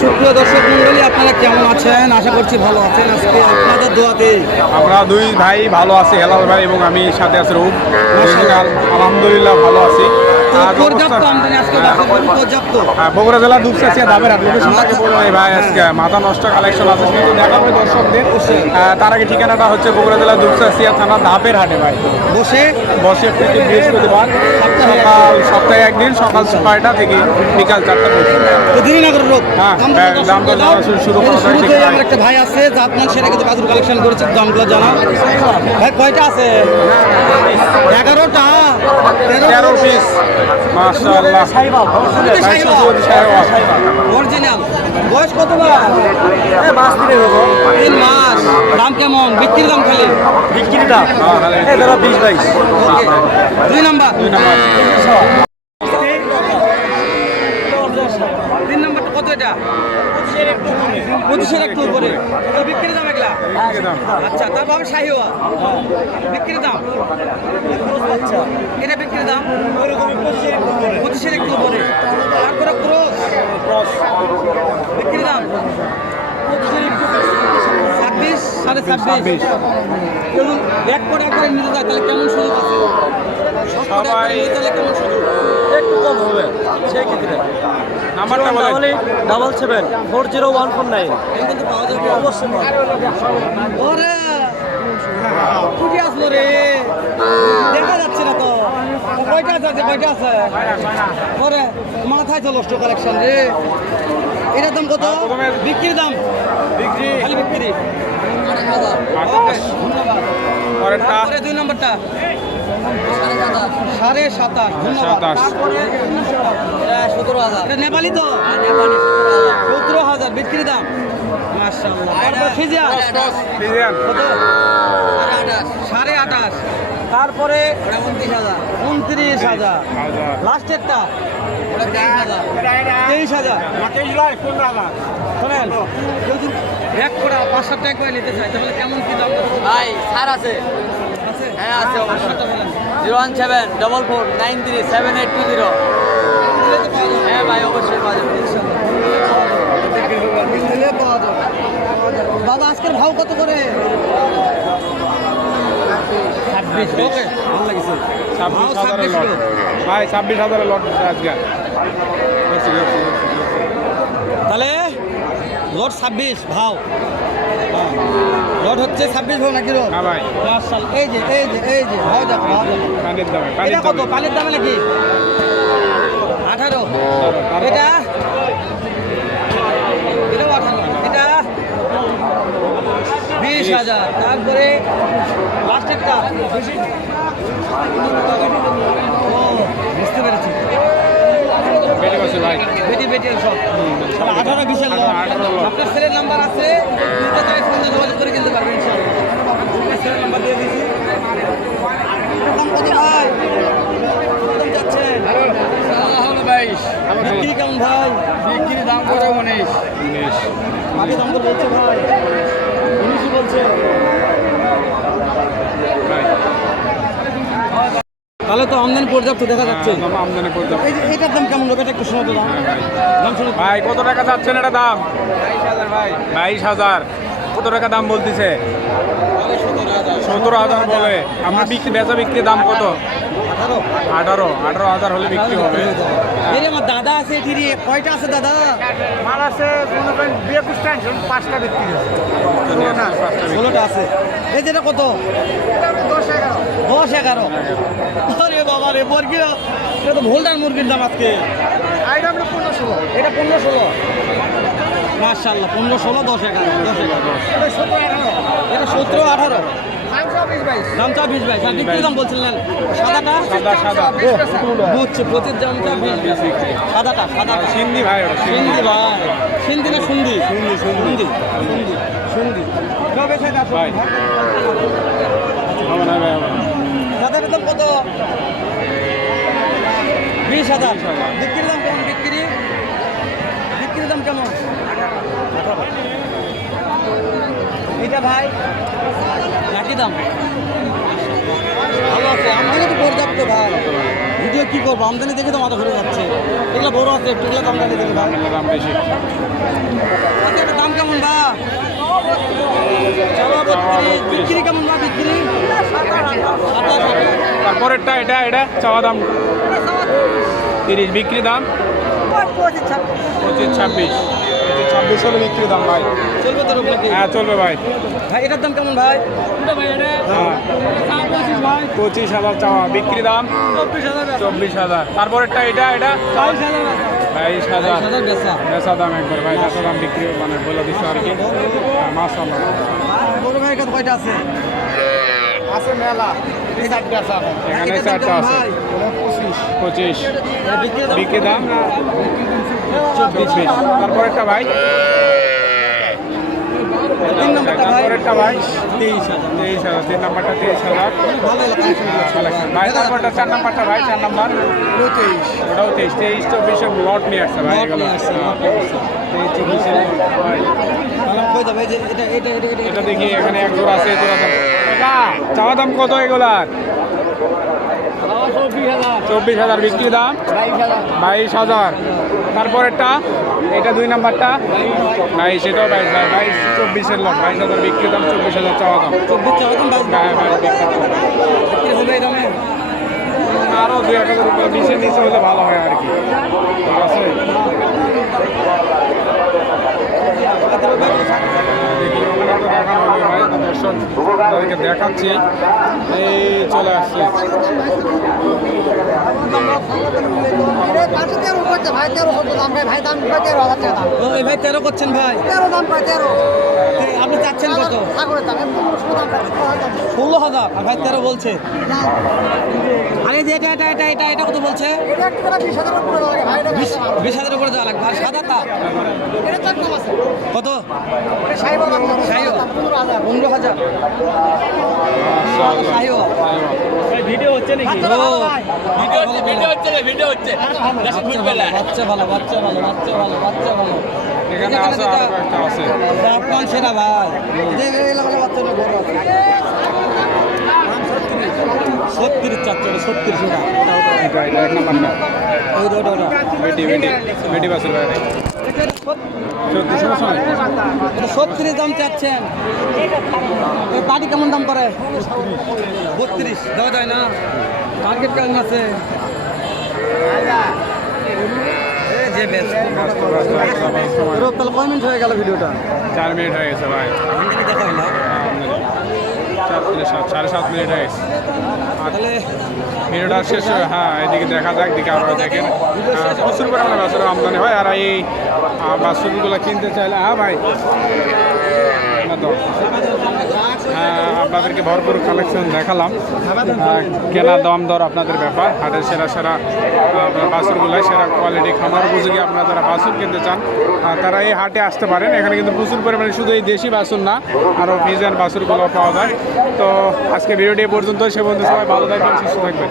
সুপ্রিয় দর্শক মন্ডলী আপনারা কেমন আছেন? আশা করছি ভালো আছেন। আজকে আপনাদের দোয়াতে আমরা দুই ভাই ভালো আছি হেলাল ভাই এবং আমি সাথে আছি রূপ। আল- আলহামদুলিল্লাহ ভালো আছি। পর্যাপ্ত আমদানি আজকে হ্যাঁ, পর্যাপ্ত। হ্যাঁ, বগুড়া জেলা দুপচাচিয়া দাবের লোকেশনটাকে বলুন ভাই আজকে মাথা নষ্ট কালেকশন আছে। কিন্তু দেখাবো দর্শকদের। তার আগে ঠিকানাটা হচ্ছে বগুড়া জেলা দুপচাচিয়া থানা ধাপের হাটে ভাই। বসে। বসে প্রতি বৃহস্পতিবার সকাল সপ্তাহে একদিন সকাল ছয়টা থেকে বিকাল চারটা পর্যন্ত। লোক হ্যাঁ, হ্যাঁ, শুরু করা একটা ভাই আছে জাতমান সেটা কিন্তু কালেকশন করেছে দামগুলো জানা। ভাই কয়টা আছে? এগারোটা? তেরো পিস মাশাআল্লাহ। অরিজিনাল। বয়স কত মাস তিন মাস দাম কেমন? বিক্রির দাম খালি? বিক্রির দাম? এগারো বিশ বাইশ। দুই নাম্বার। দুই নাম্বার। তিন নাম্বারটা কত এটা? পঁচিশের একটু উপরে তো বিক্রির দাম এগুলা আচ্ছা? আচ্ছা তারপর শাহিওয়া বিক্রির দাম। আচ্ছা এটা বিক্রির দাম? পঁচিশের একটু উপরে তারপরে ক্রস। বিক্রির দাম? ছাব্বিশ। এক করে একবারে নিতে যায় তাহলে কেমন সুযোগ আছে? সবাই- তাহলে কেমন সুযোগ? একটু কম হবে সেই ক্ষেত্রে। নাম্বারটা double seven four zero one four nine কিন্তু পাওয়া যাবে? অবশ্যই। ওরে! কুটি আসলো রে। দেখা যাচ্ছে না তো। কয়টা আছে কয়টা আছে? ওরে মাথায় তো নষ্ট কালেকশন রে। এটার দাম কত? প্রথমে- বিক্রির দাম? বিক্রি। খালি বিক্রি? পরেরটা দুই নম্বরটা। সাড়ে সাতাশ সাতাশ। সতেরো হাজার। এটা নেপালি তো? সতেরো হাজার। বিক্রি দাম। সাড়ে আঠাশ তারপরে উনত্রিশ হাজার। লাস্টেরটা তেইশ হাজার। শোনেন এক করা পাঁচ সাত টাকা করে নিতে চাই তাহলে কেমন কি দাম ভাই স্যার আছে। আছে? হ্যাঁ, আছে অবশ্যই। Zero one seven double four nine three seven eight two zero. তো হ্যাঁ ভাই অবশ্যই পাওয়া যাবে। দিলে পাওয়া যাবে। দাদা আজকের ভাও কত করে? ছাব্বিশ। ওকে। ভালো লাগছে। ছাব্বিশ ভাও হাজারের 26 লট। ভাই ছাব্বিশ হাজারের লট আজকে। তাহলে লট ছাব্বিশ ভাও। হ্যাঁ। লট হচ্ছে ছাব্বিশ ভাও নাকি রোড? হ্যাঁ ভাই। মার্শাল এই যে এই যে এই যে ভাও দেখো ভাও দেখো। এটা কত? পানির দামে নাকি? আঠারো। এটা? এটাও আঠারো। এটা? বিশ হাজার। তারপরে লাস্টেরটা ও বুঝতে পেরেছি। বেটে বেটি বেটি সব। আঠারো বিশের লোক আঠারো লোক। আপনার ছেলের নাম্বার আছে দুইটা তাই ফোনে যোগাযোগ করে কিনতে পারবেন ইনশাআল্লাহ। নাম্বার দিয়ে দিয়েছি। দাম কত ভাই কত যাচ্ছেন বাইশ বিক্রি কেমন ভাই? বিক্রি দাম করে উনিশ উনিশ। আগে দাম তো বলছে ভাই। উনিশই বলছে। তাহলে তো আমদানি পর্যাপ্ত দেখা যাচ্ছে। হ্যাঁ, আমদানি পর্যাপ্ত। এই যে এইটার দাম কেমন হবে এটা একটু শোনাতো দাম। ভাই দাম শোনো। ভাই কত টাকা চাচ্ছেন এটা দাম? বাইশ হাজার কত টাকা দাম বলতেছে? সতেরো হাজার। বলে। আমরা বিক্রি বেচা বিক্রি দাম কত? আঠারো? আঠারো হাজার হলে বিক্রি হবে। এই রে আমার দাদা আছে এটি রে কয়টা আছে দাদা? মাল আছে মনে করেন টেনশন পাঁচটা বিক্রি ষোলোটা আছে। এই যেটা কত? দশ এগারো। আরে বাবা রে মুরগি এটা তো ভোল্ডার মুরগির দাম আজকে। আইটেমটা পনেরো ষোলো। এটা পনেরো ষোলো। মার্শাল্লাহ পনেরো ষোলো দশ এগারো দশ এগারো। এটা সতেরো আঠারো। দামটা বিশ বাইশ আর বিক্রির দাম বলছিলেন? সাদাটা? সাদা সাদা। বুঝছি প্রতির দামটা বিশ বাইশ সাদাটা সাদাটা। সিন্ধি ভাই সিন্ধি। ভাই। সিন্ধি না সুন্দি? সুন্দি। সুন্দি। সুন্দি সুন্দি ভাই। দাম কত? বিশ হাজার। বিক্রির দাম কেমন? বিক্রি বিক্রির দাম কেমন এটা ভাই? একই দাম। ভালো আছে আমাদের তো পর্যাপ্ত ভাই। ভিডিও কি করব? আমদানি দেখে তো মাথা ঘুরে যাচ্ছে। এগুলো বড় আছে একটু এগুলো আমদানি দেখে ভাই। দাম বেশি। আচ্ছা, দাম কেমন বা বিক্রি কেমন বা বিক্রি? তারপরেরটা এটা এটা চাওয়া দাম তিরিশ বিক্রি দাম পঁচিশ ছাব্বিশ। ছাব্বিশ হলে বিক্রি দাম ভাই। চলবে নাকি? হ্যাঁ চলবে ভাই। ভাই এটার দাম কেমন ভাই? হ্যাঁ। পঁচিশ হাজার চাওয়া। বিক্রি দাম? চব্বিশ হাজার তারপরেরটা এটা এটা? বাইশ হাজার হাজার। বেচা। বেচা দাম একবার ভাই বেচা দাম বিক্রি মানে বলে দিচ্ছে আর কি। মাছ বড় ভাইয়ের কয়টা আছে? আছে মেলা। এখানে। চারটা আছে। পঁচিশ। বিক্রি দাম চব্বিশ তারপরেরটা ভাই? তিন নম্বরটা ভাই। তেইশ হাজার তেইশ হাজার তিন নাম্বারটা তেইশ হাজার। ভাই তারপরটা চার নাম্বারটা ভাই চার নাম্বার? ওটাও তেইশ। তেইশ। চব্বিশের লট নিয়ে আসছে ভাই এগুলো। তেইশ এটা দেখি এখানে এক জোড়া আছে জোড়া দাম। চাওয়া দাম কত এগুলার? চব্বিশ হাজার। বিক্রি দাম? বাইশ হাজার। তারপরেরটা এটা দুই নাম্বারটা। বাইশ এটাও বাইশ ভাই বাইশ চব্বিশের লট বাইশ হাজার বিক্রি দাম চব্বিশ হাজার চাওয়া দাম। চব্বিশ চাওয়া দাম হ্যাঁ ভাই বিক্রি দাম। আরও দুই এক হাজার রুপিয়া বিশের নিচে হলে ভালো হয় আর কি। ঠিক আছে? দেখি ওখানে তো দেখানো হবে ভাই। দর্শক তাদেরকে দেখাচ্ছি। এই চলে আসছে। ভাই তেরো করছেন ভাই। তেরো দাম ভাই তেরো। আপনি চাচ্ছেন কত? ষোলো হাজার। আর ভাই তেরো বলছে। আর যে এটা এটা এটা এটা এটা কত বলছে? বিশ বিশ হাজার উপরে যাওয়া লাগবে। আর সাদাটা কত? পনেরো হাজার। ভিডিও হচ্ছে নাকি ভিডিও হচ্ছে ভিডিও হচ্ছে। ভিডিও হচ্ছে বাচ্চা ভালো বাচ্চা ভালো বাচ্চা ভালো বাচ্চা ভালো। এখানে আছে। সেরা ভাই। বড় আছে ছত্রিশ ছত্রিশ এটা এটা এক নাম্বারটা ওই ওটা ওটা বেটি বেটি বেটি বাসের বাইরে চৌত্রিশ সময় এটা ছত্রিশ দাম চাচ্ছেন। এই পাটি কেমন দাম করে বত্রিশ। দেওয়া যায় না। টার্গেট কেমন আছে? তাহলে কয় মিনিট হয়ে গেল ভিডিওটা? চার মিনিট হয়ে গেছে ভাই। দেখা হলো চার সাড়ে সাত মিনিট হয়ে গেছে। তাহলে ভিডিওটা শেষ হয়ে হ্যাঁ এদিকে দেখা যাক দিকে আপনারা দেখেন আহ, প্রচুর পরিমাণে বাসের আমদানি হয় আর এই বাসগুলো কিনতে চাইলে হ্যাঁ ভাই তো। হ্যাঁ, আপনাদেরকে ভরপুর কালেকশন দেখালাম। কেনা দাম দর আপনাদের ব্যাপার। হাটের সেরা সেরা বাসুরগুলো সেরা কোয়ালিটি খামার উপযোগী আপনারা যারা বাসুর কিনতে চান তারা এই হাটে আসতে পারেন। এখানে কিন্তু প্রচুর পরিমাণে শুধু এই দেশি বাসুর না আরও ফিজান বাসুরগুলো পাওয়া যায়। তো আজকে ভিডিওটি পর্যন্ত সে পর্যন্ত সবাই ভালো থাকবেন সুস্থ থাকবেন।